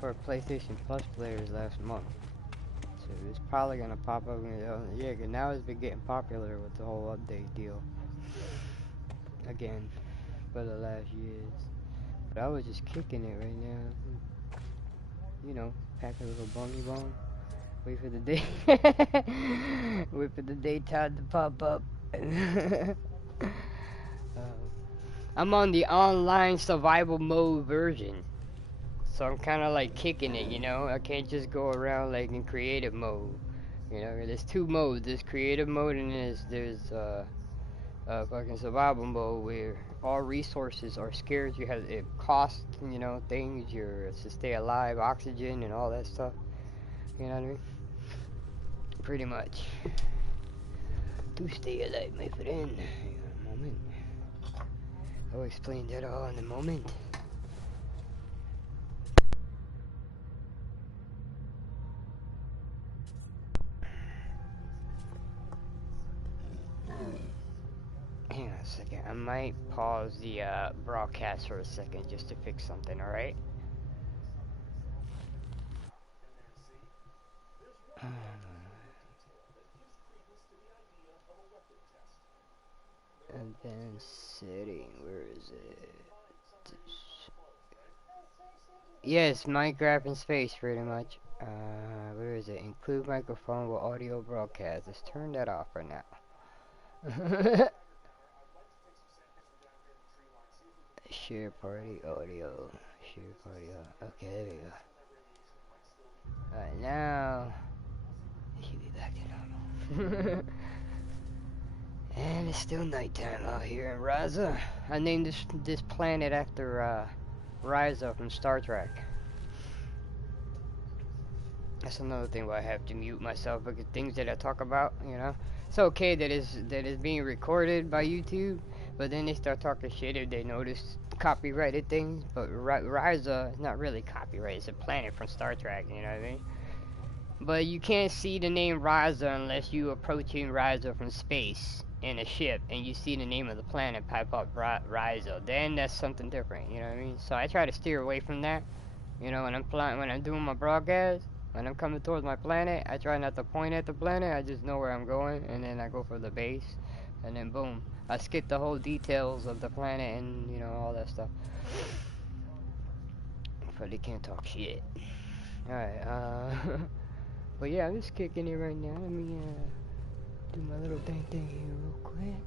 for PlayStation Plus players last month. So it's probably gonna pop up. Yeah, 'cause now it's been getting popular with the whole update deal again for the last years. But I was just kicking it right now. You know, pack a little bungy bone. Wait for the day. Wait for the daytime to pop up. I'm on the online survival mode version. So I'm kind of like kicking it, you know? I can't just go around like in creative mode. You know, there's two modes. There's creative mode and there's fucking survival mode where all resources are scarce. You have, it costs, you know, things, to stay alive, oxygen and all that stuff. You know what I mean? Pretty much. To stay alive, my friend. Hang on a moment. I'll explain that all in a moment. Hang on a second. I might pause the broadcast for a second just to fix something, alright? Advanced setting, where is it? Yes, Minecraft in space, pretty much. Where is it? Include microphone with audio broadcast. Let's turn that off for now. Share party audio. Share party audio. Okay, there we go. Alright, now it should be back to normal. And it's still nighttime out here in Raza. I named this planet after Ryza from Star Trek. That's another thing where I have to mute myself because things that I talk about, you know, it's okay that is being recorded by YouTube, but then they start talking shit if they notice copyrighted things. But Ryza is not really copyrighted; it's a planet from Star Trek. You know what I mean? But you can't see the name Ryza unless you approaching Ryza from space in a ship and you see the name of the planet pipe up Ryza. Then that's something different. You know what I mean? So I try to steer away from that. You know, when I'm doing my broadcast. When I'm coming towards my planet, I try not to point at the planet, I just know where I'm going, and then I go for the base, and then boom. I skip the whole details of the planet and, you know, all that stuff. But they can't talk shit. Alright, but yeah, I'm just kicking it right now. Let me, do my little thing here real quick.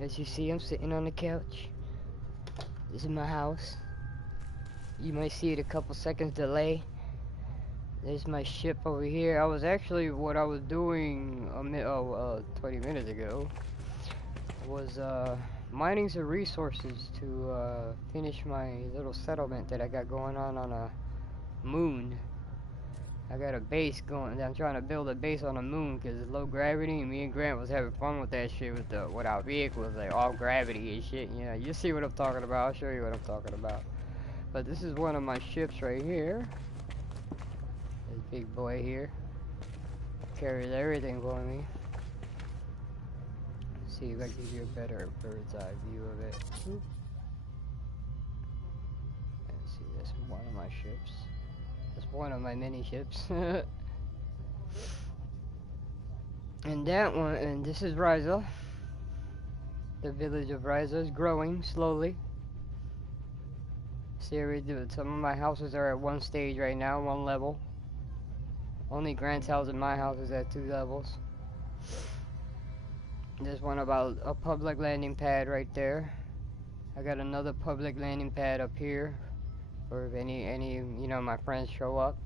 As you see, I'm sitting on the couch. This is my house. You might see it a couple seconds delay. There's my ship over here. What I was doing 20 minutes ago was mining some resources to finish my little settlement that I got going on a moon. I got a base going. I'm trying to build a base on a moon because it's low gravity. And me and Grant was having fun with that shit with our vehicles, like all gravity and shit. You know, you see what I'm talking about. I'll show you what I'm talking about. But this is one of my ships right here. This big boy here carries everything for me. Let's see if I can give you a better bird's eye view of it. Oop. Let's see, that's one of my ships. That's one of my mini ships. And that one, and this is Ryza. The village of Ryza is growing slowly. See, some of my houses are at one stage right now, one level. Only Grant's house and my house is at 2 levels. There's one about a public landing pad right there. I got another public landing pad up here for if any you know, my friends show up.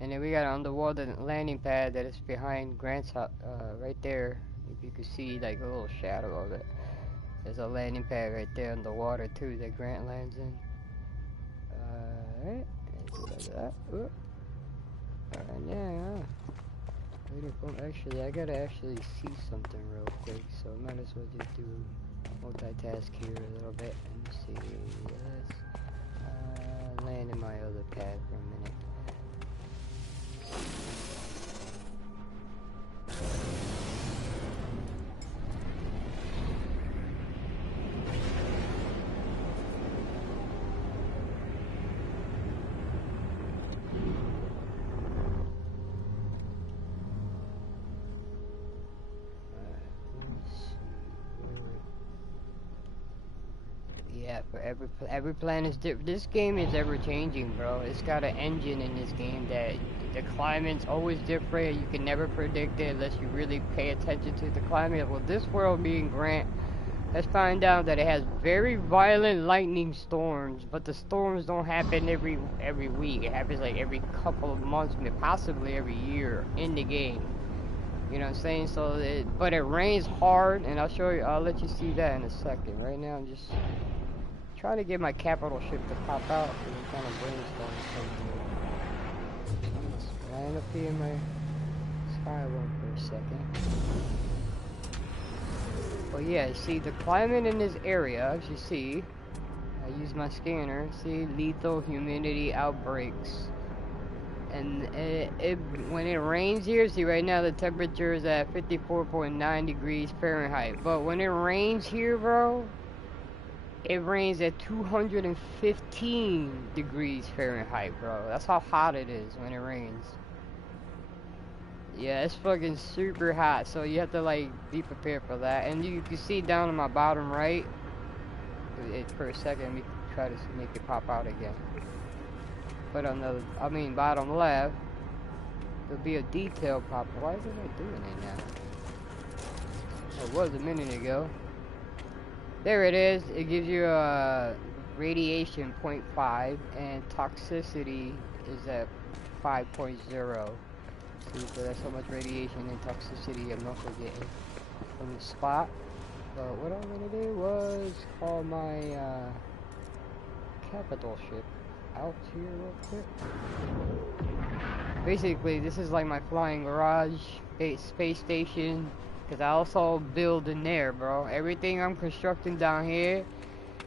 And then we got an underwater landing pad that is behind Grant's house, right there. If you can see like a little shadow of it. There's a landing pad right there in the water too that Grant lands in. Alright, like that. Whoop. Alright, now. Actually, I gotta actually see something real quick, so I might as well just do multitask here a little bit. Let me see. Let's land in my other pad for a minute. that. But every planet is different. This game is ever changing, bro. It's got an engine in this game that the climate's always different. You can never predict it unless you really pay attention to the climate. Well, this world being Grant, let's find out that it has very violent lightning storms, but the storms don't happen every week. It happens like every couple of months, possibly every year in the game. You know what I'm saying? So, but it rains hard, and I'll show you. I'll let you see that in a second. Right now, I'm just trying to get my capital ship to pop out, and I'm kind of brainstorming something. I'm just land up here in my Skywalker for a second. Well, yeah, see the climate in this area, as you see, I use my scanner, see lethal humidity outbreaks. And when it rains here, see right now the temperature is at 54.9 degrees Fahrenheit. But when it rains here, bro, it rains at 215 degrees Fahrenheit, bro. That's how hot it is when it rains. Yeah, it's fucking super hot, so you have to like be prepared for that. And you can see down in my bottom right, for a second, let me try to make it pop out again. But on the, bottom left, there'll be a detail pop. Why is it not doing it now? It was a minute ago. There it is. It gives you a radiation 0.5 and toxicity is at 5.0. See, so that's how much radiation and toxicity I'm also getting from the spot. But what I'm gonna do was call my capital ship out here real quick. Basically, this is like my flying garage, space station, because I also build in there, bro. Everything I'm constructing down here,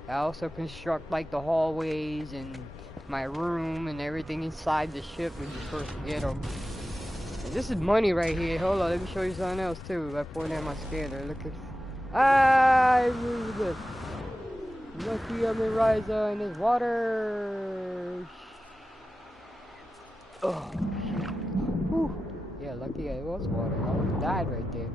I also construct like the hallways and my room and everything inside the ship when you first get them. And this is money right here. Hold on, let me show you something else too. By pointing at my scanner, look at. I moved it. Lucky I'm in Ryza in this water. Oh shit. Whew. Yeah, lucky it was water. I would have died right there.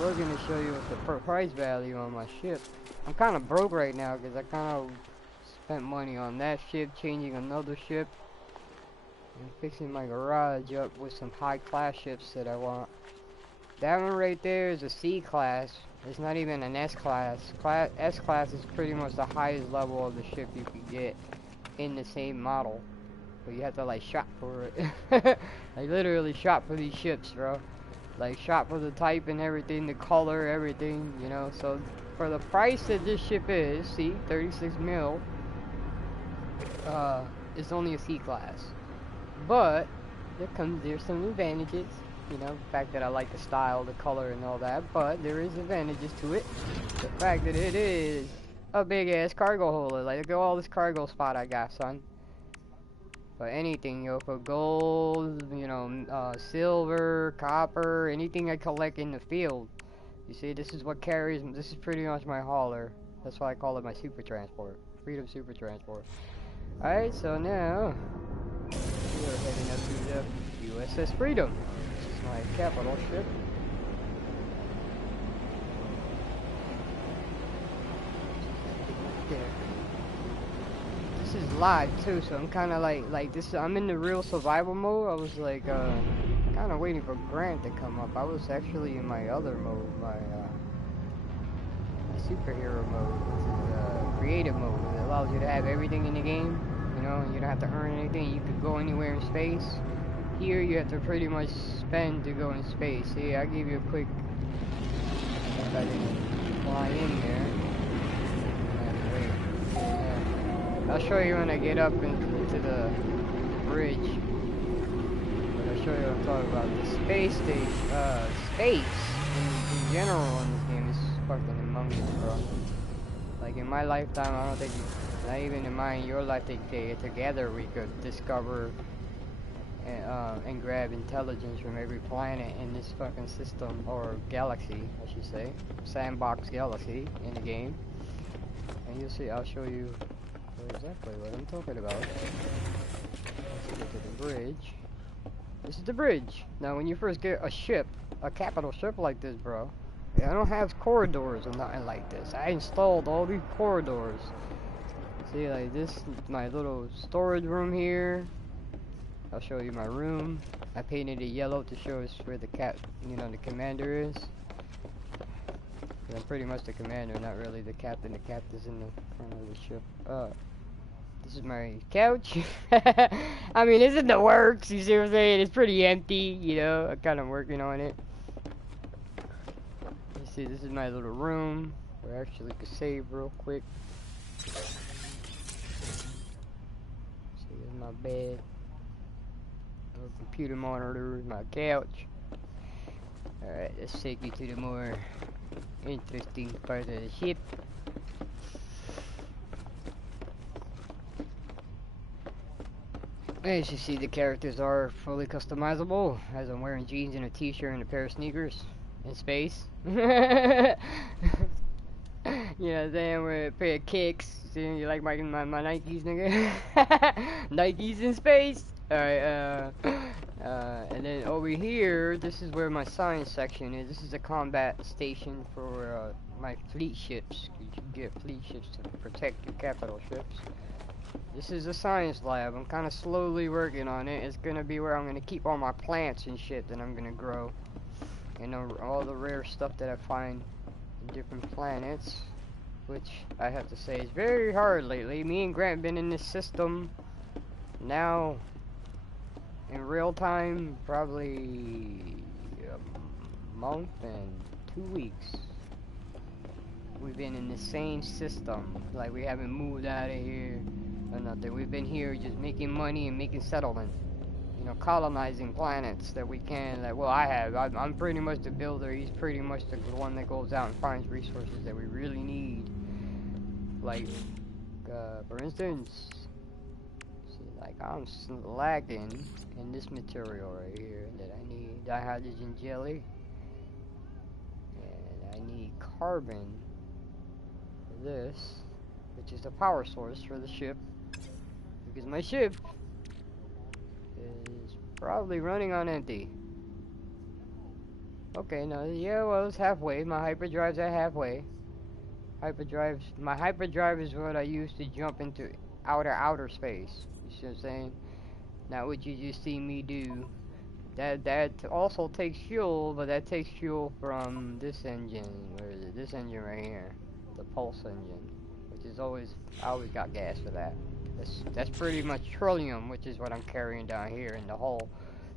We're gonna show you what the price value on my ship. I'm kind of broke right now because I kind of spent money on that ship, changing another ship, and fixing my garage up with some high-class ships that I want. That one right there is a C-class. It's not even an S-class. S-class is pretty much the highest level of the ship you can get in the same model. But you have to like shop for it. I literally shop for these ships, bro. Like shop for the type and everything, the color, everything, you know. So for the price that this ship is, see, 36 mil, it's only a C-class. But there's some advantages. You know, the fact that I like the style, the color, and all that, but there is advantages to it. The fact that it is a big-ass cargo holder. Like, look at all this cargo spot I got, son. For anything, yo, for gold, you know, silver, copper, anything I collect in the field. You see, this is what carries, this is pretty much my hauler. That's why I call it my super transport. Freedom Super Transport. Alright, so now, we are heading up to the USS Freedom. My capital ship. There. This is live too, so I'm kind of like this. I'm in the real survival mode. I was like kind of waiting for Grant to come up. I was actually in my other mode, my superhero mode, which is creative mode. It allows you to have everything in the game. You know, you don't have to earn anything. You could go anywhere in space. Here you have to pretty much spend to go in space. See, I'll give you a quick, if I can fly in there. Yeah. I'll show you when I get up into the bridge. But I'll show you what I'm talking about. The space station, space in general in this game is fucking humongous, bro. Like in my lifetime, I don't think, not even in mine, your life, together we could discover and grab intelligence from every planet in this fucking system, or galaxy, I should say. Sandbox galaxy in the game. And you'll see, I'll show you exactly what I'm talking about. Let's get to the bridge. This is the bridge. Now when you first get a ship, a capital ship like this, bro, I don't have corridors or nothing like this. I installed all these corridors. See, like this is my little storage room here. I'll show you my room. I painted it yellow to show us where the the commander is. I'm pretty much the commander, not really the captain. The captain's in the front of the ship. This is my couch. I mean, it's in the works, you see what I'm saying? It's pretty empty, you know. I'm kind of working on it. You see, this is my little room. We actually could save real quick. See, this is my bed. My computer monitor, my couch. Alright, let's take you to the more interesting part of the ship. As you see, the characters are fully customizable, as I'm wearing jeans and a t-shirt and a pair of sneakers in space. You know what I'm saying? Wearing a pair of kicks. See, you like my Nikes, nigga? Nikes in space. Alright, and then over here, this is where my science section is. This is a combat station for my fleet ships. You can get fleet ships to protect your capital ships. This is a science lab. I'm kind of slowly working on it. It's gonna be where I'm gonna keep all my plants and shit that I'm gonna grow, and all the rare stuff that I find in different planets, which I have to say is very hard lately. Me and Grant been in this system now in real time probably a month and 2 weeks. We've been in the same system, like we haven't moved out of here or nothing. We've been here just making money and making settlement, you know, colonizing planets that we can. Like, well, I'm pretty much the builder. He's pretty much the one that goes out and finds resources that we really need. Like, for instance, see, like I'm lagging in this material right here that I need dihydrogen jelly, and I need carbon for this, which is the power source for the ship, because my ship is probably running on empty. Okay, no, yeah, well, it's halfway. My hyperdrive's at halfway. My hyperdrive is what I use to jump into outer space. You see what I'm saying? Not what you just see me do. That also takes fuel, but that takes fuel from this engine. Where is it? This engine right here, the pulse engine, which is I always got gas for that. That's pretty much trillium, which is what I'm carrying down here in the hull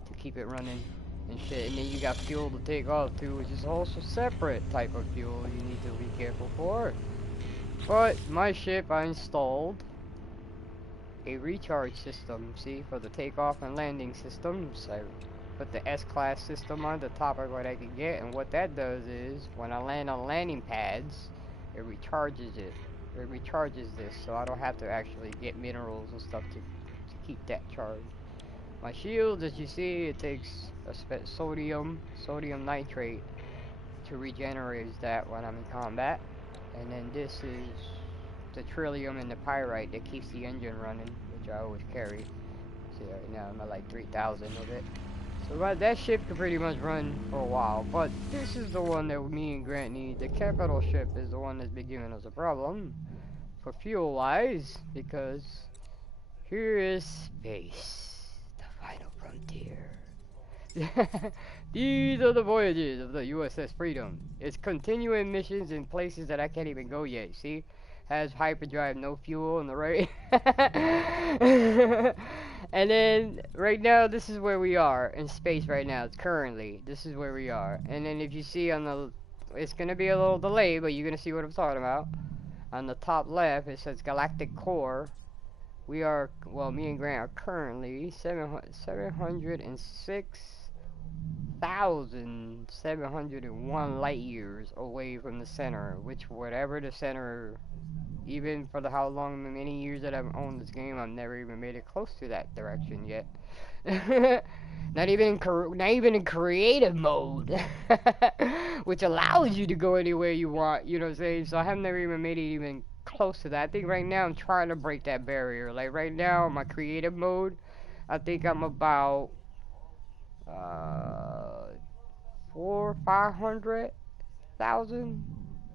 to keep it running and shit. And then you got fuel to take off too, which is also separate type of fuel you need to be careful for. But my ship, I installed a recharge system, see, for the takeoff and landing systems. I put the S-class system on the top of what I could get, and what that does is, when I land on landing pads, it recharges it. It recharges this, so I don't have to actually get minerals and stuff to keep that charged. My shield, as you see, it takes a sodium nitrate to regenerate that when I'm in combat. And then this is the trillium and the pyrite that keeps the engine running, which I always carry. See, right now I'm at like 3,000 of it. So that ship could pretty much run for a while, but this is the one that me and Grant need. The capital ship is the one that's been giving us a problem for fuel wise, because here is space, the final frontier. These are the voyages of the USS Freedom. It's continuing missions in places that I can't even go yet. See, has hyperdrive, no fuel on the right. And then right now, this is where we are in space right now. Currently, this is where we are. And then if you see on the, it's gonna be a little delay, but you're gonna see what I'm talking about. On the top left, it says Galactic Core. We are, well, me and Grant are currently 706,701 light years away from the center, which whatever the center, even for the many years that I've owned this game, I've never even made it close to that direction yet. Not even in creative mode, which allows you to go anywhere you want, you know what I'm saying? So I have never even made it even close to that. I think right now I'm trying to break that barrier. Like right now, my creative mode, I think I'm about 400 or 500 5,000?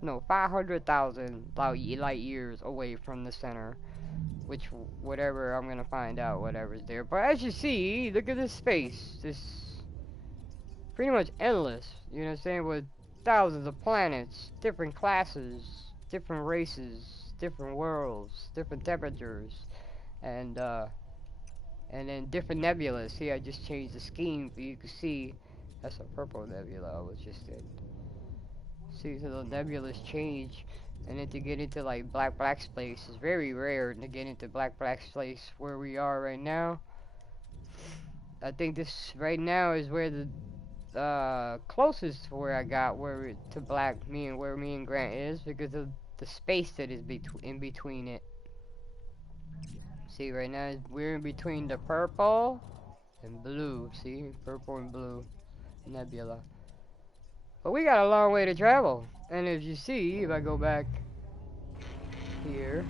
No, 500,000 light years away from the center. Which, whatever, I'm gonna find out whatever's there. But as you see, look at this space. This pretty much endless. You know what I'm saying? With thousands of planets, different classes, different races, different worlds, different temperatures, and then different nebulas. See, I just changed the scheme for you to see. That's a purple nebula I was just in. See, so the nebulas change, and then to get into like black space is very rare. To get into black space where we are right now, I think this right now is where the closest to where I got to black, where me and Grant is, because of the space that is in between it. See, right now we're in between the purple and blue. See, purple and blue nebula. But we got a long way to travel. And as you see, if I go back here,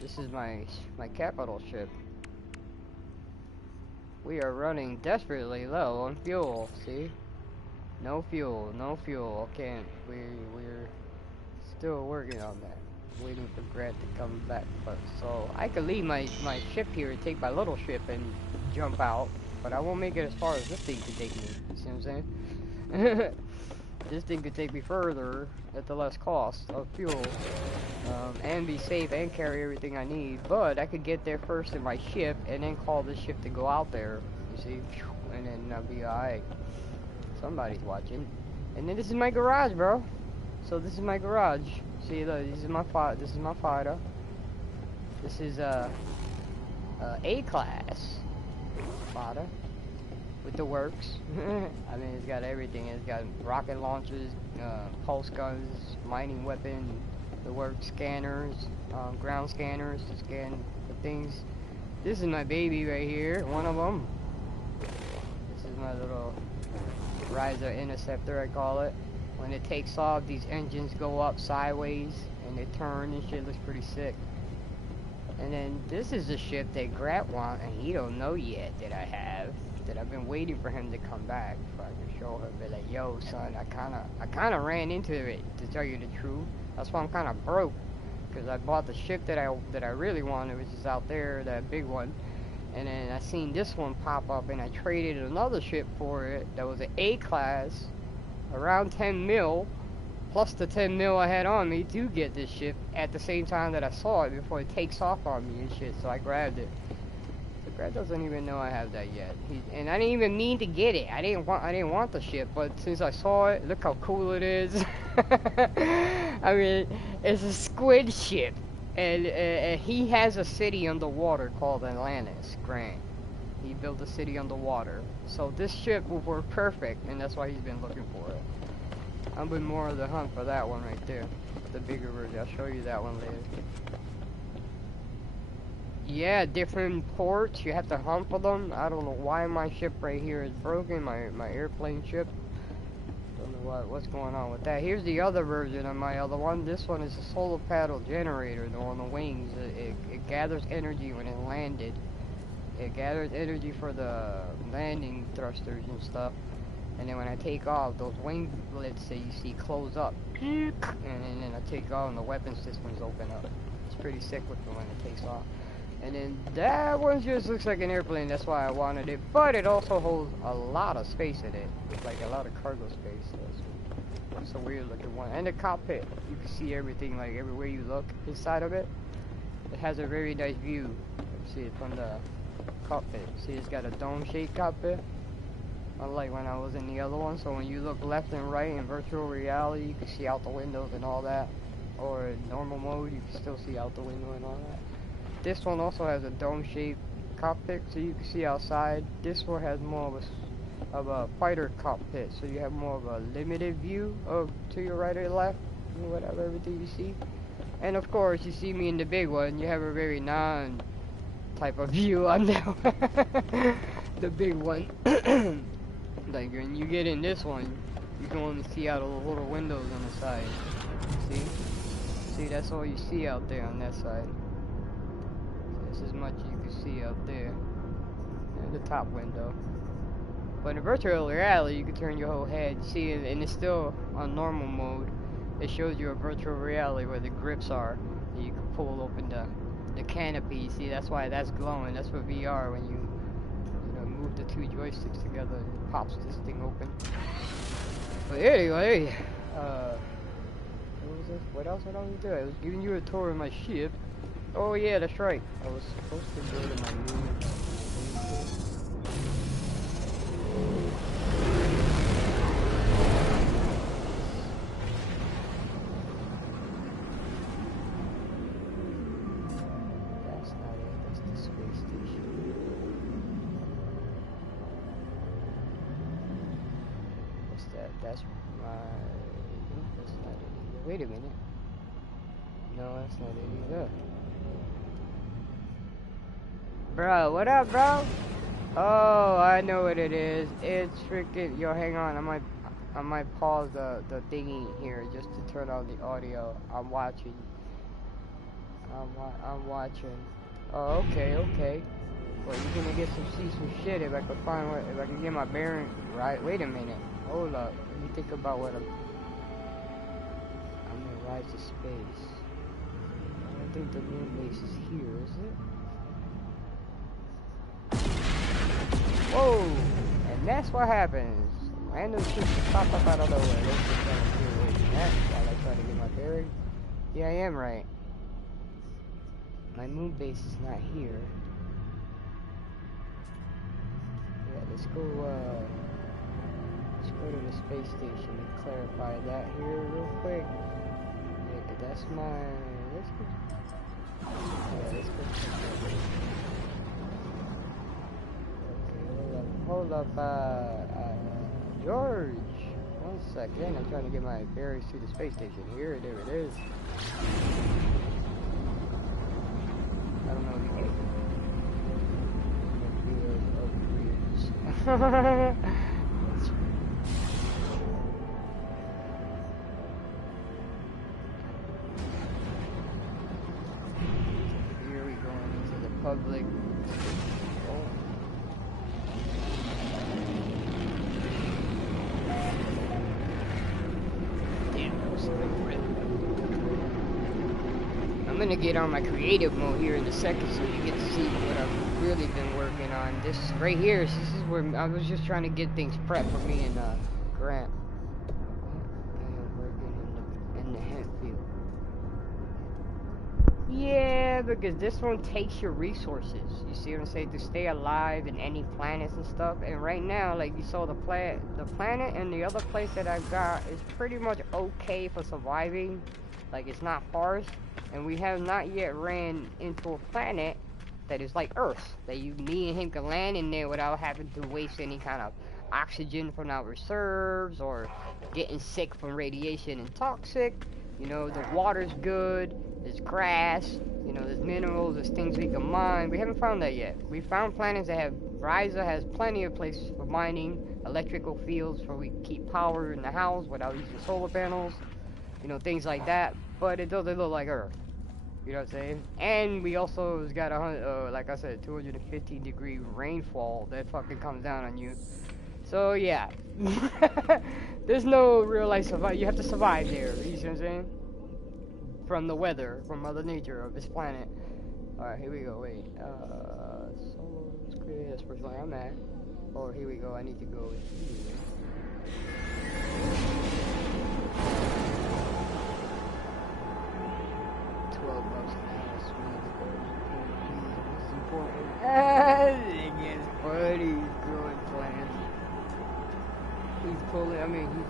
this is my capital ship. We are running desperately low on fuel. See, no fuel, no fuel. Can't. We're still working on that. Waiting for Grant to come back. But so I could leave my ship here and take my little ship and jump out. But I won't make it as far as this thing could take me. You see what I'm saying? This thing could take me further at the less cost of fuel, and be safe and carry everything I need. But I could get there first in my ship and then call the ship to go out there. You see, and then I'll be alright. Somebody's watching. And then this is my garage, bro. So this is my garage. See, look, this is my fighter. This is A-class fighter with the works. I mean, it's got everything. It's got rocket launchers, pulse guns, mining weapon, the works, scanners, ground scanners to scan the things. This is my baby right here, one of them. This is my little Riser Interceptor, I call it. When it takes off, these engines go up sideways and they turn and shit. Looks pretty sick. And then this is the ship that Grant wants, and he don't know yet that I have. That I've been waiting for him to come back so I can show her. Be like, yo, son, I kinda ran into it, to tell you the truth. That's why I'm kinda broke, because I bought the ship that I really wanted, which is out there, that big one. And then I seen this one pop up, and I traded another ship for it that was an A-class, around 10 mil, plus the 10 mil I had on me to get this ship at the same time that I saw it before it takes off on me and shit, so I grabbed it. So Grant doesn't even know I have that yet. And I didn't even mean to get it. I didn't want the ship, but since I saw it, look how cool it is. I mean, it's a squid ship, and he has a city underwater called Atlantis, Grant. He built a city underwater. So this ship will work perfect, and that's why he's been looking for it. I've been more of the hunt for that one right there. The bigger version. I'll show you that one later. Yeah, different ports. You have to hunt for them. I don't know why my ship right here is broken. My airplane ship. Don't know what's going on with that. Here's the other version of my other one. This one is a solar panel generator on the wings. It gathers energy when it landed. It gathers energy for the landing thrusters and stuff. And then when I take off, those winglets that you see close up. And then I take off and the weapon systems open up. It's pretty sick with when it takes off. And then that one just looks like an airplane, that's why I wanted it. But it also holds a lot of space in it. It's like a lot of cargo space. So it's a weird looking one. And the cockpit, you can see everything, like everywhere you look inside of it. It has a very nice view. You see it from the cockpit. See, it's got a dome-shaped cockpit. Unlike when I was in the other one, so when you look left and right in virtual reality, you can see out the windows and all that. Or in normal mode, you can still see out the window and all that. This one also has a dome-shaped cockpit, so you can see outside. This one has more of a fighter cockpit, so you have more of a limited view of to your right or left, whatever, everything you see. And of course, you see me in the big one, you have a very type of view on that one. The big one. Like when you get in this one, you can only see out of the little windows on the side. See? See, that's all you see out there on that side. That's as much as you can see out there. And the top window. But in virtual reality, you can turn your whole head, see it, and it's still on normal mode. It shows you a virtual reality where the grips are, and you can pull open the canopy. See, that's why that's glowing. That's for VR when you know, move the two joysticks together, it pops this thing open. But anyway, what was this? What else did I do? I was giving you a tour of my ship. Oh yeah, that's right. I was supposed to go to my new. That's not it. That's the space station. What's that? That's my. That's not it either. Wait a minute. No, that's not it either. Bro, what up, bro? Oh, I know what it is. It's freaking. Yo, hang on. I might pause the thingy here just to turn on the audio. I'm watching. I'm watching. Oh, okay, okay. Well, you're gonna get see some shit if I can find what, if I can get my bearing right. Wait a minute. Hold up. Let me think about what I'm gonna rise to space. I don't think the moon base is here, is it? Whoa! And that's what happens. Random shit just pop up out of nowhere. That's just trying to figure away from that while I try to get my bearing. Yeah, I am right. My moon base is not here. Yeah, let's go to the space station and clarify that here real quick. Yeah, 'cause that's my. Let's go. Yeah, let's go. Hold up, George. 1 second. I'm trying to get my bearings to the space station. There it is. I don't know if you can. Here we go into the public. I'm gonna get on my creative mode here in a second so you get to see what I've really been working on. This right here, this is where I was just trying to get things prepped for me and Grant. And working in the hemp field. Yeah, because this one takes your resources. You see what I'm saying? To stay alive in any planets and stuff. And right now, like you saw the planet and the other place that I've got is pretty much okay for surviving. Like it's not harsh. And we have not yet ran into a planet that is like Earth. That me and him can land in there without having to waste any kind of oxygen from our reserves or getting sick from radiation and toxic. You know, the water's good. There's grass, you know, there's minerals, there's things we can mine. We haven't found that yet. We found planets that have, Risa has plenty of places for mining, electrical fields where we keep power in the house without using solar panels, you know, things like that. But it doesn't look like Earth, you know what I'm saying? And we also got like I said, 250-degree rainfall that fucking comes down on you. So yeah, there's no real life survival. You have to survive there, you see what I'm saying? From the weather, from Mother Nature of this planet. Alright, here we go, wait. Solo, let's create this first line I'm at. Oh, here we go, I need to go here. $12 an hour, it's important. It gets funny, he's growing plants. He's pulling, I mean, he's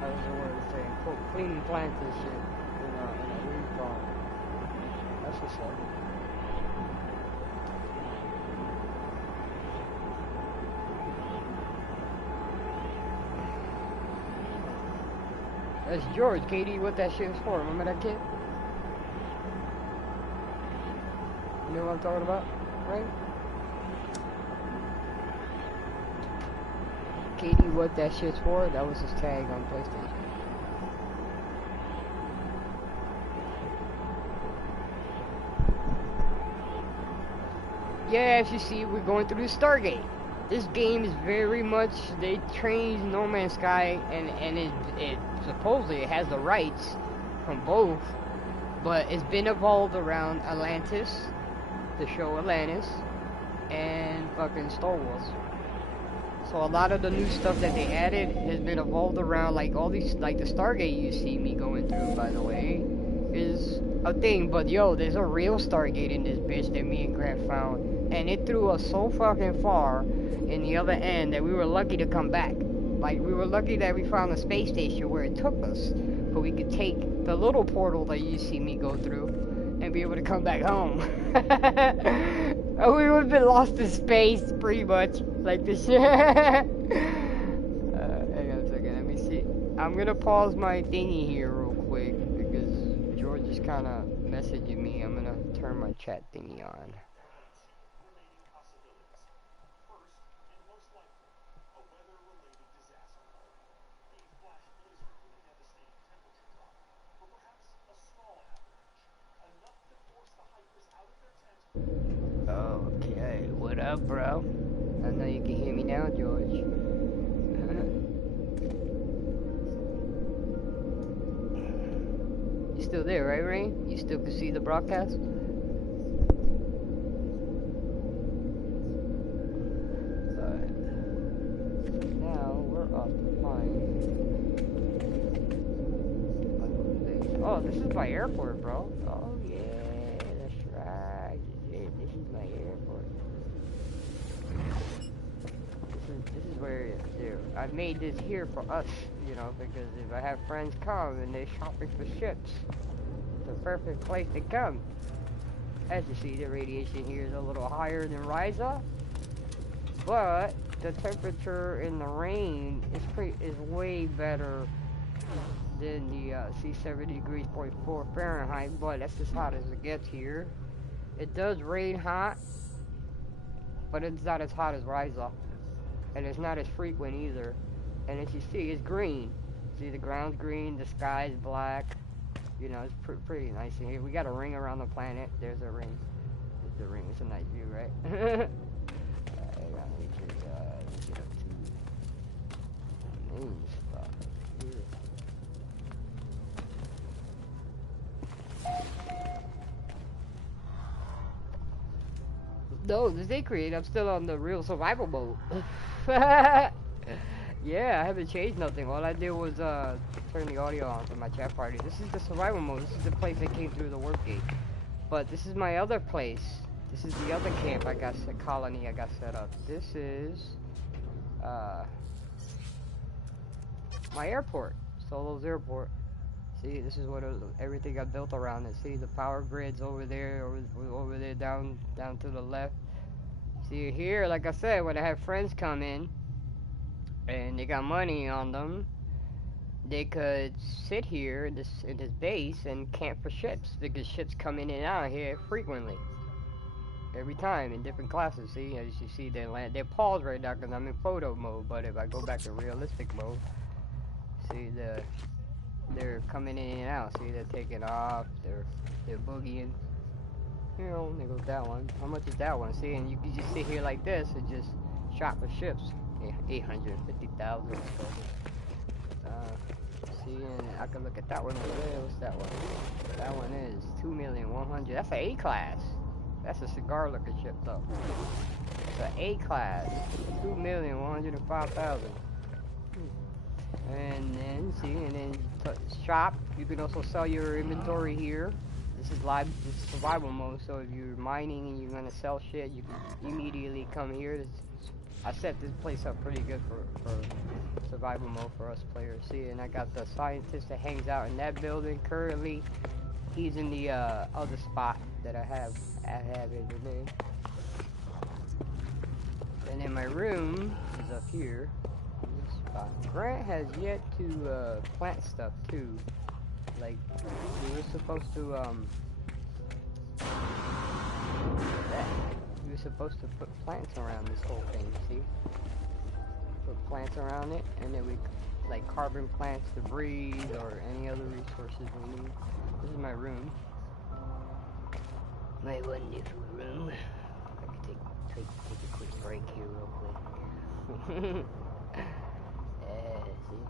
how's the word saying? Cleaning plants and shit in a weed farm. That's what's up. That's George, Katie, what that shit is for. Remember that kid? You know what I'm talking about, right? Katie, what that shit's for? That was his tag on PlayStation. Yeah, as you see, we're going through the Stargate. this game is very much, they changed No Man's Sky, and it supposedly it has the rights from both, but it's been evolved around Atlantis, the show Atlantis, and fucking Star Wars. So a lot of the new stuff that they added has been evolved around, like all these, like the Stargate you see me going through, by the way, is a thing. But yo, there's a real Stargate in this bitch that me and Grant found, and it threw us so fucking far in the other end that we were lucky to come back. Like, we were lucky that we found a space station where it took us, but we could take the little portal that you see me go through and be able to come back home. We would have been lost in space, pretty much, like this shit. Hang on a second, let me see. I'm gonna pause my thingy here real quick, because George is kinda messaging me. I'm gonna turn my chat thingy on. Okay, what up, bro? I know you can hear me now, George. You still there, right, Rain? You still can see the broadcast? Alright. Now, we're off to find... Oh, this is my airport, bro. Oh, yeah, that's right. This is my airport. This is where I made this here for us, you know, because if I have friends come and they're shopping for ships, it's a perfect place to come. As you see, the radiation here is a little higher than Ryza, but the temperature in the rain is way better than the C70°.4 Fahrenheit, but that's as hot as it gets here. It does rain hot, but it's not as hot as Ryza, and it's not as frequent either. And as you see, it's green. See, the ground's green, the sky's black. You know, it's pretty nice in here. We got a ring around the planet. There's a ring. There's the ring. It's a nice view, right? Alright, let me get up to the main spot here. No, this ain't create. I'm still on the real survival mode. Yeah, I haven't changed nothing. All I did was turn the audio on for my chat party. This is the survival mode. This is the place that came through the warp gate. But this is my other place. This is the other camp I got, colony I got set up. This is my airport, Solos Airport. See, this is what everything got built around it. See, the power grids over there, over there, down to the left. See here, like I said, when I have friends come in and they got money on them, they could sit here in this base and camp for ships, because ships come in and out here frequently, every time in different classes. See, as you see, they're paused right now because I'm in photo mode. But if I go back to realistic mode, see they're coming in and out. See, they're taking off. They're boogieing. You know, there goes that one. How much is that one? See, and you can just sit here like this and just shop for ships. 850,000. See, and I can look at that one over there. What's that one? That one is 2,100,000. That's an A class. That's a cigar looking ship though. It's an A class. 2,105,000. And then see, and then shop. You can also sell your inventory here. This is survival mode. So if you're mining and you're gonna sell shit, you can immediately come here. I set this place up pretty good for survival mode for us players. See, and I got the scientist that hangs out in that building currently. He's in the other spot that I have in the name. And then my room is up here. This spot. Grant has yet to plant stuff too. Like, we were supposed to we were supposed to put plants around this whole thing, see? Put plants around it, and then we, like, carbon plants to breathe, or any other resources we need. This is my room. My wonderful room. I can take a quick break here real quick. Yeah, see?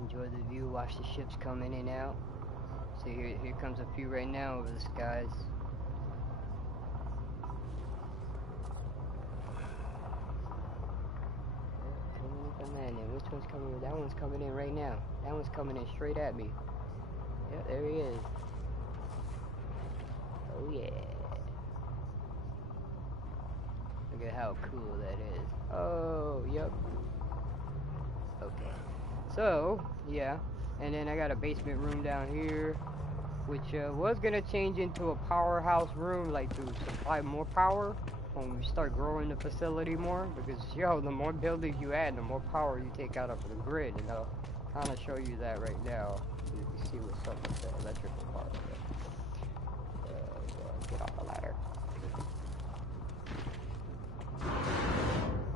Enjoy the view, watch the ships come in and out. See, here comes a few right now over the skies. Coming in from that end. Which one's coming in? That one's coming in right now. That one's coming in straight at me. Yep, there he is. Oh yeah. Look at how cool that is. Oh, yep. Okay. So, yeah. And then I got a basement room down here, which was gonna change into a powerhouse room, like to supply more power when we start growing the facility more. Because, yo, the more buildings you add, the more power you take out of the grid. And I'll kind of show you that right now. So you can see what's up with the electrical part of it. Get off the ladder.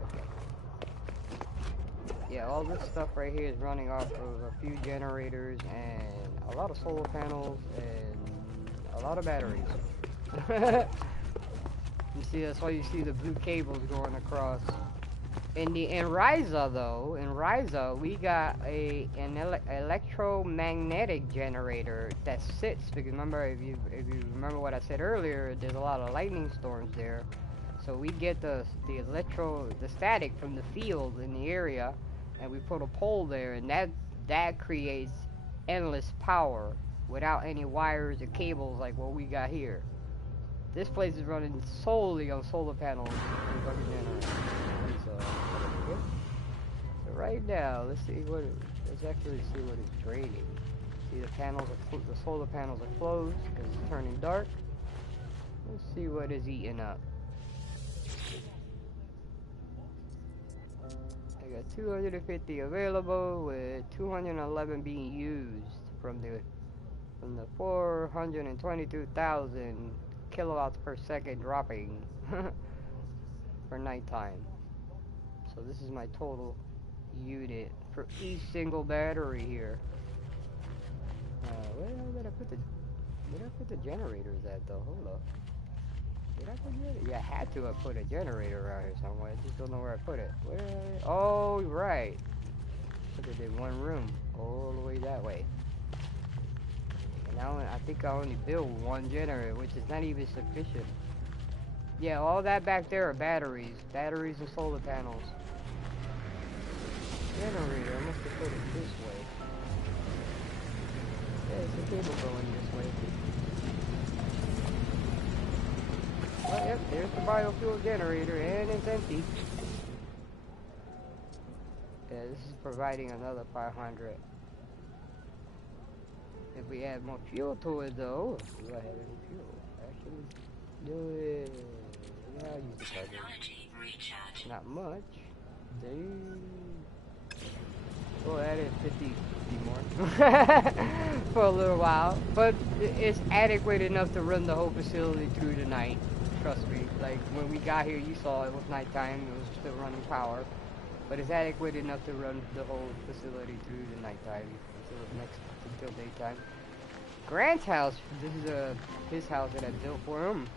Okay. Yeah, all this stuff right here is running off of a few generators and a lot of solar panels and a lot of batteries. You see, that's why you see the blue cables going across. In Ryza though, in Ryza we got an electromagnetic generator that sits, because remember, if you remember what I said earlier, there's a lot of lightning storms there. So we get the static from the field in the area, and we put a pole there, and that creates endless power without any wires or cables like what we got here. This place is running solely on solar panels and fucking generators. So right now, let's actually see what it's draining. See, the solar panels are closed because it's turning dark. Let's see what is eating up. I got 250 available with 211 being used from the 422,000 kilowatts per second dropping for nighttime. So this is my total unit for each single battery here. Where did I put the generators at though? Hold up. Did I put it? Yeah, I had to have put a generator around here somewhere. I just don't know where I put it. Where? Oh, right. Look at it, one room all the way that way. And now I think I only built one generator, which is not even sufficient. Yeah, all that back there are batteries and solar panels. Generator, I must have put it this way. Yeah, it's a cable going this way. Oh, yep, there's the biofuel generator, and it's empty. Yeah, this is providing another 500. If we add more fuel to it, though, do I have any fuel? Actually, do it. Yeah, I'll use the charger. Not much. We'll add it 50 more for a little while, but it's adequate enough to run the whole facility through the night. Trust me. Like when we got here, you saw it was nighttime. It was still running power, but it's adequate enough to run the whole facility through the nighttime until daytime. Grant's house. This is his house that I built for him.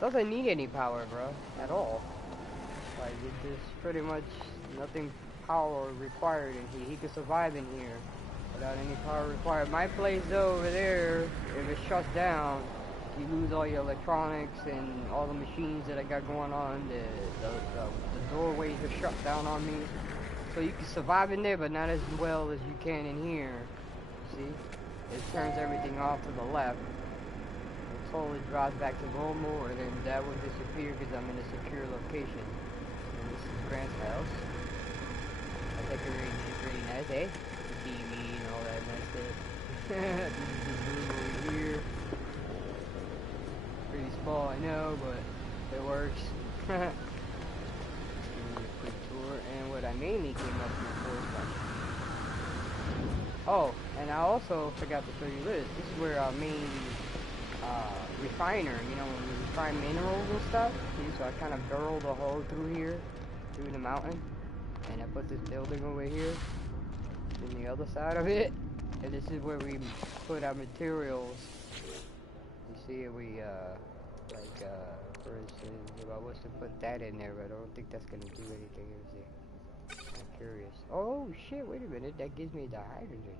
Doesn't need any power, bro, at all. Like there's pretty much nothing power required in here. He could survive in here without any power required. My place though, over there, if it shuts down, you lose all your electronics and all the machines that I got going on. The doorways are shut down on me. So you can survive in there, but not as well as you can in here. See? It turns everything off to the left. It totally drops back to normal, and then that will disappear because I'm in a secure location. And this is Grant's house. I decorated it pretty nice, eh? The TV and all that nice stuff. This is the room over here. Pretty small, I know, but it works. Give me a quick tour, and what I mainly came up here for is like... Oh, and I also forgot to show you this. This is where our main refiner, you know, when we refine minerals and stuff. See, so I kind of burrowed a hole through here, through the mountain, and I put this building over here, in the other side of it, and this is where we put our materials. You see, we person if I was to put that in there, but I don't think that's gonna do anything, is it? I'm curious. Oh shit, wait a minute, that gives me the hydrogen.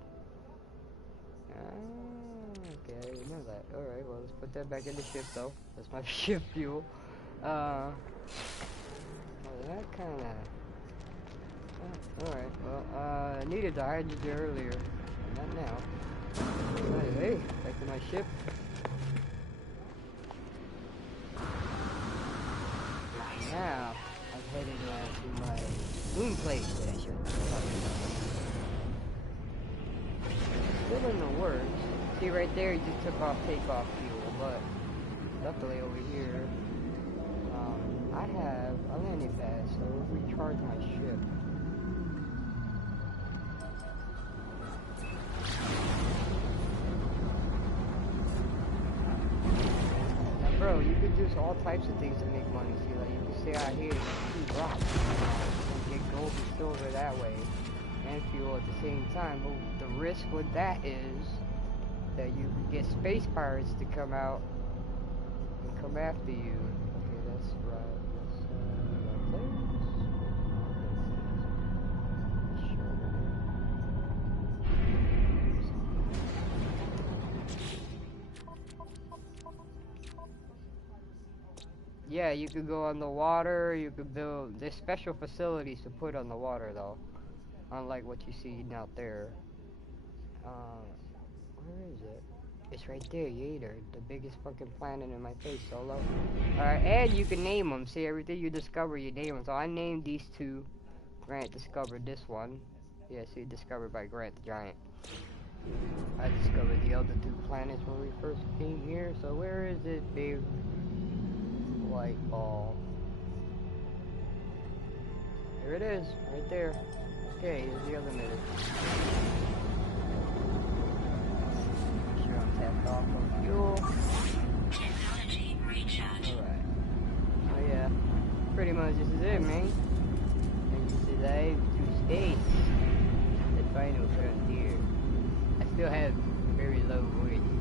Ah, okay, I didn't know that. Alright, well, let's put that back in the ship though. That's my ship fuel. Well, that kinda... Oh, alright, well, I needed the hydrogen earlier. Not now. Hey, back to my ship. Now, I'm headed to my moon place that I should talk about. Still in the works. See right there, he just took off takeoff fuel, but luckily over here, I have a landing pad, so we'll recharge my ship. Now, bro, you could do all types of things to make money. See, like you can stay out here and shoot rocks and get gold and silver that way, and fuel at the same time. But the risk with that is that you can get space pirates to come out and come after you. Okay, that's right. Yeah, you could go on the water, you could build, there's special facilities to put on the water though, unlike what you see out there. Where is it? It's right there, Yater, the biggest fucking planet in my face, Solo. Alright, and you can name them, see everything you discover, you name them. So I named these two, Grant discovered this one. Yeah, see, discovered by Grant the Giant. I discovered the other two planets when we first came here, so where is it, big white ball? There it is, right there. Okay, here's the other emitter. Make sure I'm tapped off on fuel. Alright. Oh yeah, pretty much this is it, man. And this is live to space. The final frontier. I still have very low voice.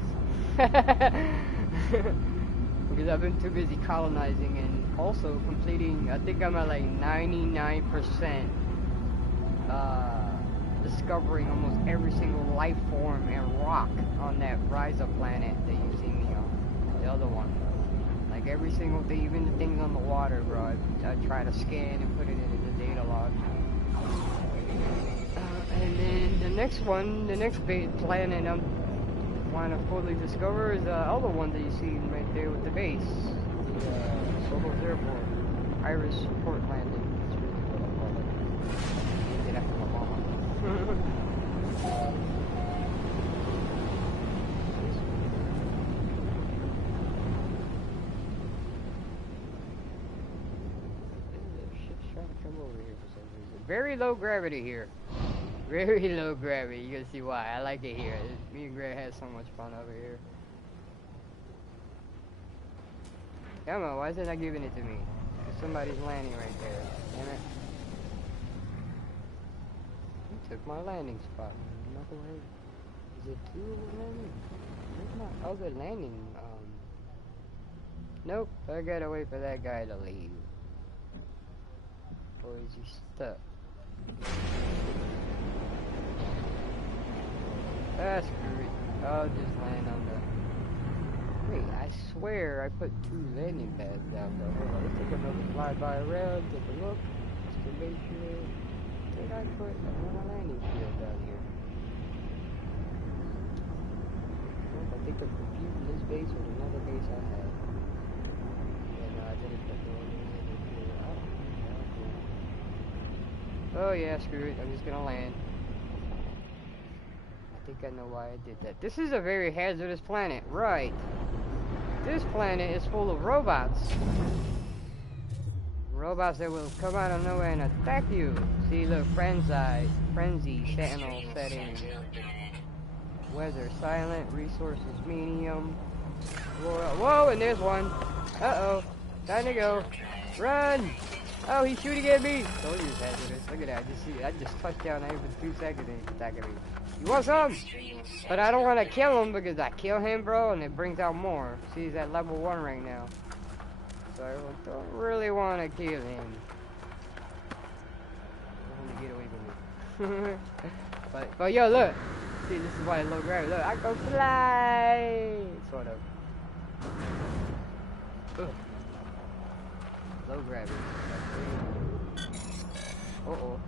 Because I've been too busy colonizing and also completing, I think I'm at like 99% discovering almost every single life form and rock on that Ryza planet that you see me on. The other one. Like every single thing, even the things on the water, bro. I try to scan and put it into the data log. And then the next one, the next planet I'm want to fully discover is the other one that you see right there with the base. The Solos Airport. Iris Port Landing. That's really what I call it. Named it after my mama. Shit's trying to come over here for some reason. Very low gravity here. Very low gravity, you can see why. I like it here. Me and Greg had so much fun over here. Come on, why is it not giving it to me? Somebody's landing right there. Damn it. You took my landing spot. Is it two landing? Where's my other landing? Nope, I gotta wait for that guy to leave. Or is he stuck? That's great. I'll just land on the... Wait, I swear I put two landing pads down there. Hold on, let's take another flyby around, take a look, just to make sure. Did I put another landing field down here? Nope, I think I'm confusing this base with another base I had. Yeah, no, I didn't put the landing field. Oh yeah, screw it, I'm just gonna land. I think I know why I did that. This is a very hazardous planet, right? This planet is full of robots. Robots that will come out of nowhere and attack you. See, look, frenzy, sentinel setting. Weather silent, resources medium. Whoa, and there's one. Uh-oh, time to go. Run! Oh, he's shooting at me. Told you it's hazardous. Look at that. I just touched down every 2 seconds and he's attacking me. You want some? But I don't want to kill him because I kill him, bro, and it brings out more. See, he's at level 1 right now. So so I don't really want to kill him. I want to get away from me. but yo, look. See, this is why I low gravity. Look, I can fly. Sort of. Ugh. Low gravity. Uh-oh.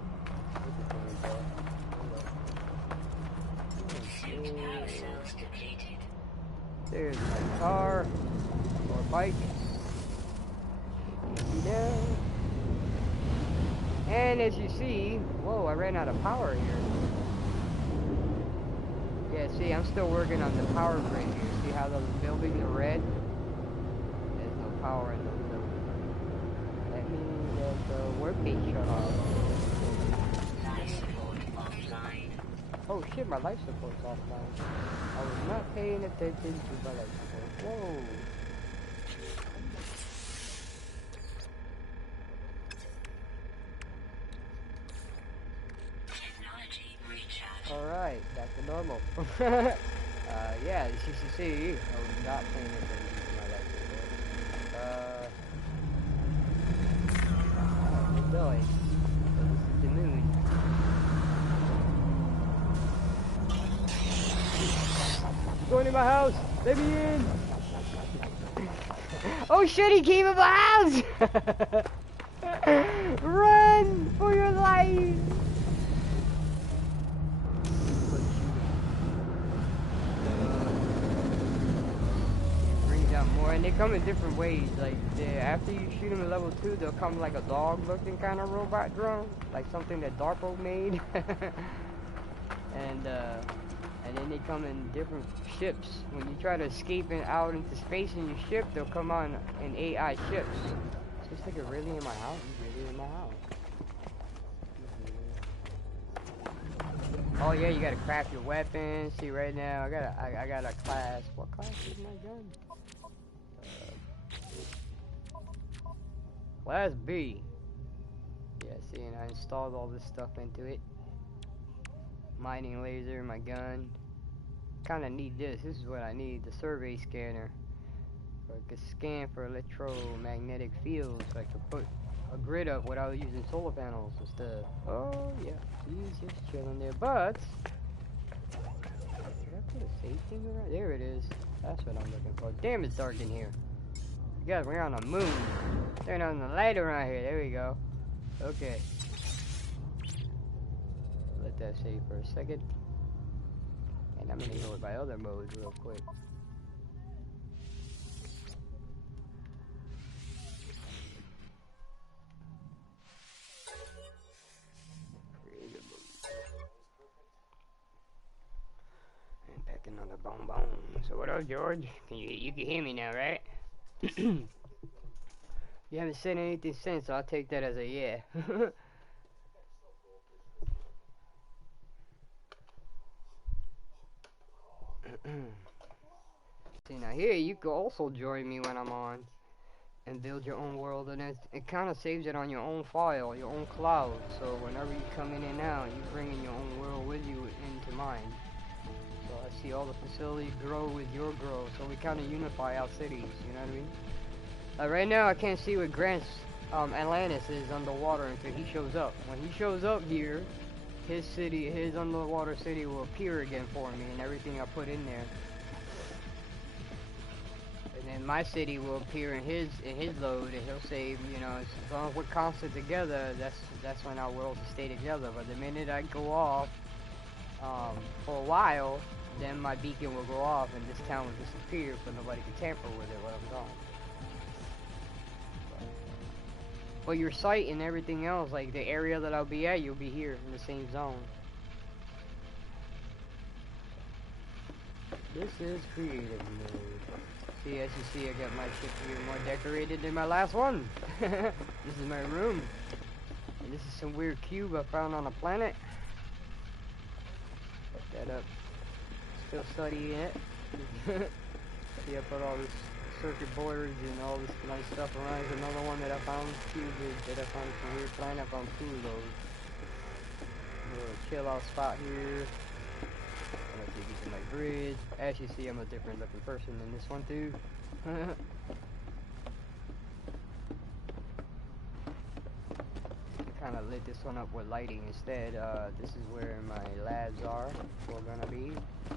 There's my car. Or bike. Down. And as you see, whoa, I ran out of power here. Yeah, see, I'm still working on the power grid here. See how those buildings are red? There's no power in those buildings. That means that the work being shut off. Life support offline. Oh shit, my life support's offline. I was not paying attention to my life support. Whoa. Alright, back to normal. Yeah, as you can see, I was not paying attention to my life support. We're going. So this is the moon. Going in my house! Let me in! Oh shit, he came in my house! Run for your life! More, and they come in different ways. Like after you shoot them at level 2, they'll come like a dog-looking kind of robot drone, like something that DARPA made. and then they come in different ships. When you try to escape out into space in your ship, they'll come on in AI ships. Is this nigga really in my house? He's really in my house. Oh yeah, you gotta craft your weapons. See right now, I got a class. What class is my gun? Class B. Yeah, see, and I installed all this stuff into it. Mining laser, my gun. Kinda need this. This is what I need. The survey scanner. So I could scan for electromagnetic fields. So I could put a grid up without using solar panels and stuff. Oh, yeah. He's just chilling there. But, did I put a safe thing around? There it is. That's what I'm looking for. Damn, it's dark in here. Guys, we're on the moon. Turn on the light around here. There we go. Okay. Let that save for a second. And I'm gonna go with my other modes real quick. Creative mode. And back another bonbon. So what up, George? You can hear me now, right? You haven't said anything since, so I'll take that as a yeah. See, now here you can also join me when I'm on and build your own world, and it kind of saves it on your own file, your own cloud. So whenever you come in and out, you bring in your own world with you into mine. So I see all the facilities grow with your growth, so we kind of unify our cities, you know what I mean? Right now I can't see what Grant's Atlantis is underwater until he shows up. When he shows up here, his city, his underwater city will appear again for me, and everything I put in there. And then my city will appear in his load, and he'll save. You know, as long as we're constant together, that's when our worlds will stay together. But the minute I go off for a while, then my beacon will go off, and this town will disappear, so nobody can tamper with it while I'm gone. But your site and everything else, like the area that I'll be at, you'll be here in the same zone. This is creative mode. See, as you see, I got my ship here more decorated than my last one. This is my room. And this is some weird cube I found on a planet. Put that up. Still studying it. See, I put all this circuit boards and all this nice stuff around. There's another one that I found, cube that I found from a weird planet. I found 2 of those. A little chill out spot here. I'm gonna take you to my bridge. As you see, I'm a different looking person than this one too. lit this one up with lighting instead. This is where my labs are, gonna be,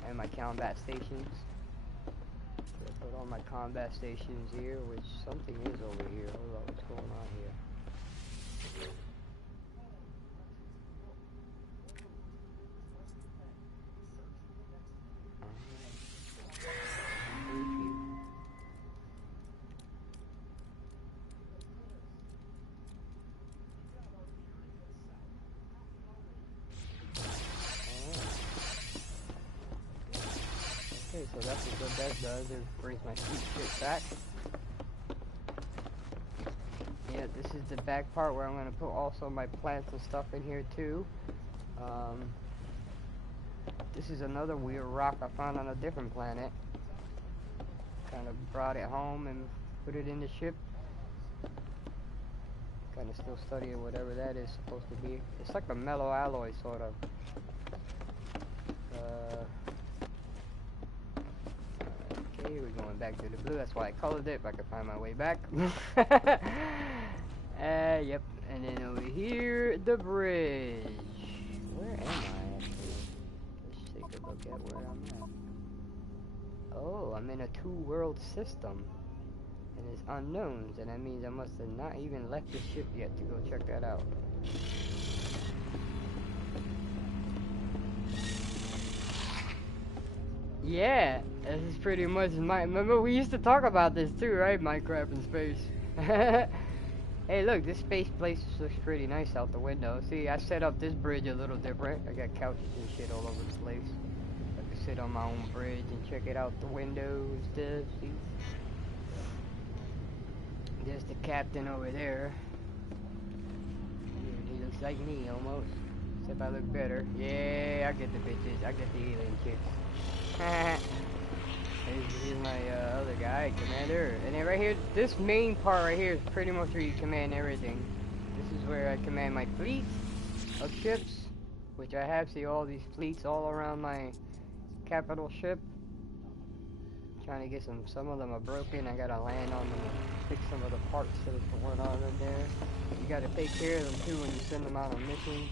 and my combat stations. So I put all my combat stations here, which something is over here. Hold on, what's going on here? Okay, so that's what that does. It brings my sweet shit back. Yeah, this is the back part where I'm going to put also my plants and stuff in here too. This is another weird rock I found on a different planet. Kind of brought it home and put it in the ship. Kind of still studying whatever that is supposed to be. It's like a mellow alloy, sort of. Okay, we're going back to the blue. That's why I colored it, if I can find my way back. Yep. And then over here, the bridge. Where am I, actually? Let's take a look at where I'm at. Oh, I'm in a two-world system. And it's unknowns, and that means I must have not even left the ship yet to go check that out. Yeah, this is pretty much my... Remember, we used to talk about this too, right? Minecraft in space. Hey, look, this space place looks pretty nice out the window. See, I set up this bridge a little different. I got couches and shit all over the place. I can sit on my own bridge and check it out the window and stuff, see? There's the captain over there. He looks like me, almost. Except I look better. Yeah, I get the bitches. I get the alien chicks. Here's my other guy, commander. And then right here, this main part right here is pretty much where you command everything. This is where I command my fleet of ships, which I have. See all these fleets all around my capital ship. Trying to get some of them are broken. I gotta land on them and fix some of the parts that are going on in there. You gotta take care of them too when you send them out on missions.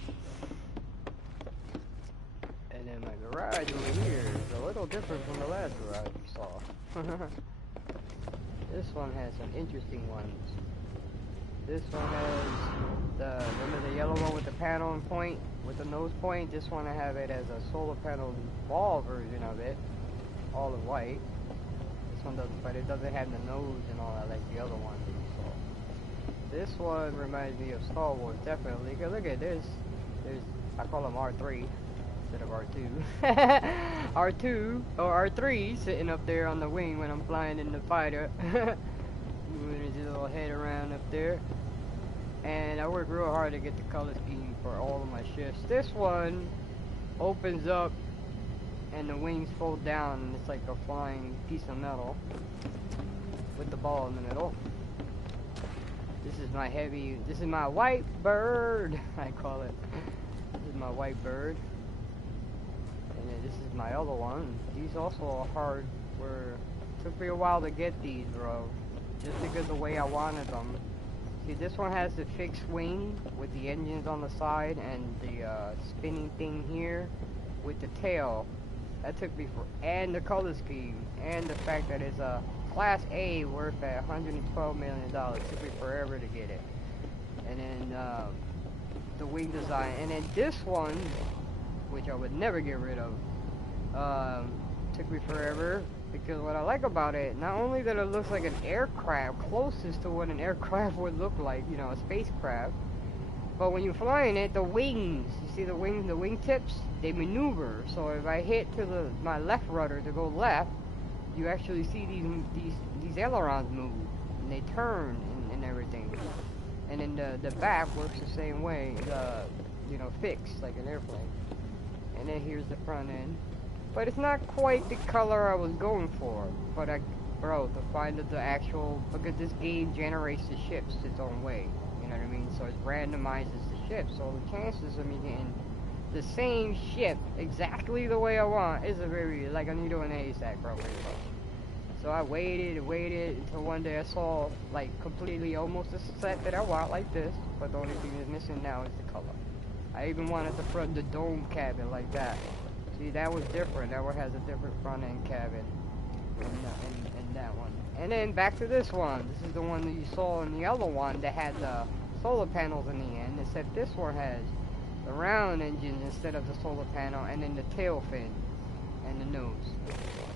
And then my garage over here is a little different from the last garage you saw. This one has some interesting ones. This one has remember the yellow one with the panel and point, with the nose point? This one I have it as a solar panel ball version of it, all in white. This one doesn't, but it doesn't have the nose and all that like the other one that you saw. This one reminds me of Star Wars, definitely. Cause look at this. I call them R3 instead of R2. R2 or R3 sitting up there on the wing when I'm flying in the fighter. Moving his little head around up there. And I work real hard to get the color scheme for all of my ships. This one opens up and the wings fold down and it's like a flying piece of metal with the ball in the middle. This is my white bird, I call it. This is my white bird. And then this is my other one. These also are hard, took me a while to get these, bro. Just because the way I wanted them. See, this one has the fixed wing with the engines on the side and the spinning thing here with the tail. That took me and the color scheme and the fact that it's a Class A worth at $112 million. Took me forever to get it. And then the wing design, and then this one, which I would never get rid of, took me forever. Because what I like about it, not only that it looks like an aircraft, closest to what an aircraft would look like, you know, a spacecraft, but when you're flying it, the wings, you see the wings, the wingtips, they maneuver. So if I hit to my left rudder to go left, you actually see these ailerons move, and they turn and everything. And then the back works the same way, you know, fixed like an airplane. And then here's the front end. But it's not quite the color I was going for. But bro, to find the actual, because this game generates the ships its own way. You know what I mean? So it randomizes the ships. So the chances of me getting the same ship exactly the way I want is a very, like a needle in a haystack, bro. So I waited and waited until one day I saw like completely almost a set that I want like this, but the only thing that's missing now is the color. I even wanted the dome cabin like that. See, that was different. That one has a different front end cabin in that one. And then back to this one. This is the one that you saw in the other one that had the solar panels in the end, except this one has the round engine instead of the solar panel, and then the tail fin and the nose,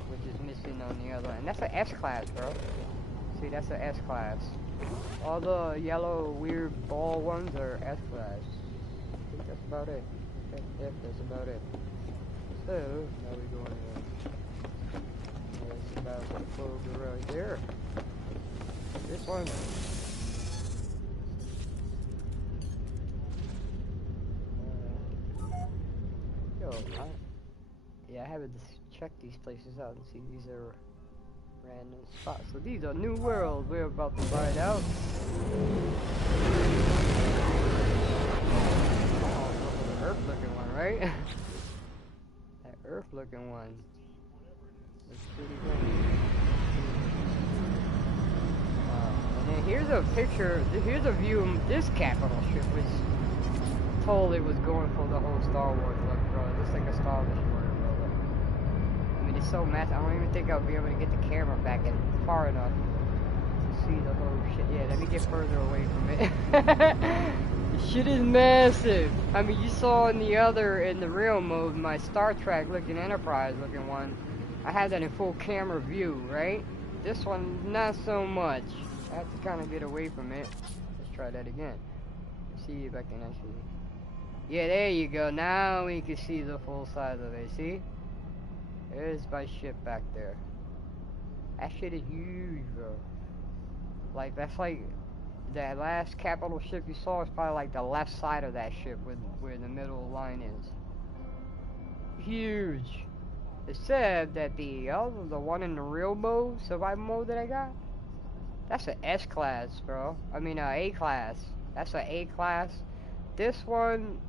which is missing on the other. And that's an S-Class, bro. See, that's an S-Class. All the yellow weird ball ones are S-Class. I think that's about it. Yep, that's about it. So, now we go in. That's about the folder right there. This one. I haven't checked these places out and see these are random spots. So these are new worlds we're about to find out. Oh, the Earth looking one, right? That Earth looking one. Looks pretty good. And then here's a picture, here's a view of this capital ship, which totally was going for the whole Star Wars look, bro. It looks like a Star Wars destroyer, bro. I mean, it's so massive. I don't even think I'll be able to get the camera back in far enough to see the whole shit. Yeah, let me get further away from it. The shit is massive. I mean, you saw in the real mode, my Star Trek looking Enterprise looking one. I had that in full camera view, right? This one, not so much. I have to kind of get away from it. Let's try that again. See if I can actually... Yeah, there you go. Now we can see the full size of it. See? There's my ship back there. That shit is huge, bro. Like, that's like... That last capital ship you saw is probably like the left side of that ship where the middle line is. Huge. Except that the one in the real mode, survival mode that I got, that's an S-Class, bro. I mean, A-Class. That's an A-Class. This one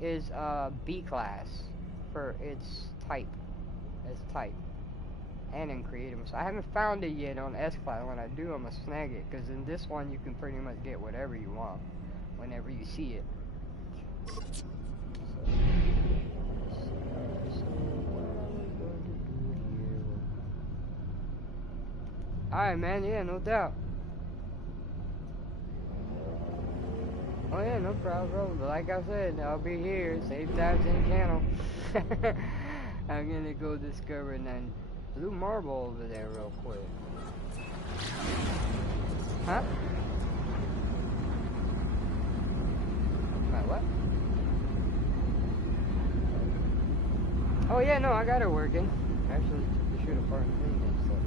is B-Class for its type. And in creative. So I haven't found it yet on S-Class. When I do, I'm gonna snag it. Because in this one, you can pretty much get whatever you want whenever you see it. Alright, man, yeah, no doubt. Oh yeah, no problem, bro. But like I said, I'll be here, same time, same channel. I'm gonna go discover that blue marble over there real quick. Huh? My what? Oh yeah, no, I got it working. Actually, to shoot apart and clean and stuff.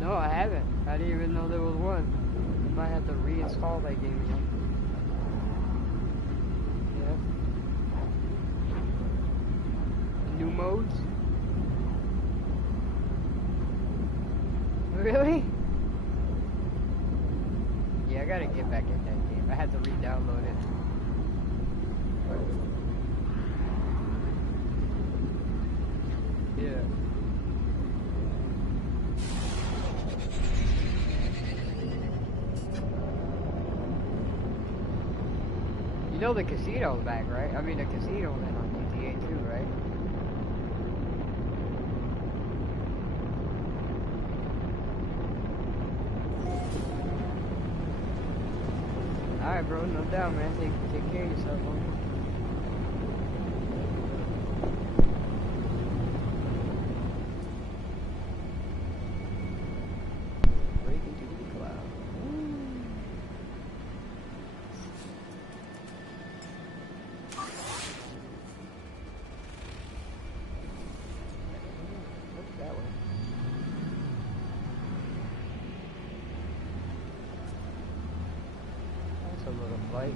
No, I haven't. I didn't even know there was one. I might have to reinstall that game again. Yeah. New modes? Really? Yeah, I gotta get back in that game. I had to re-download it. Yeah. You know the casino's back, right? I mean, the casino's in on GTA 2, right? Alright, bro, no doubt, man. Take care of yourself, homie. Light.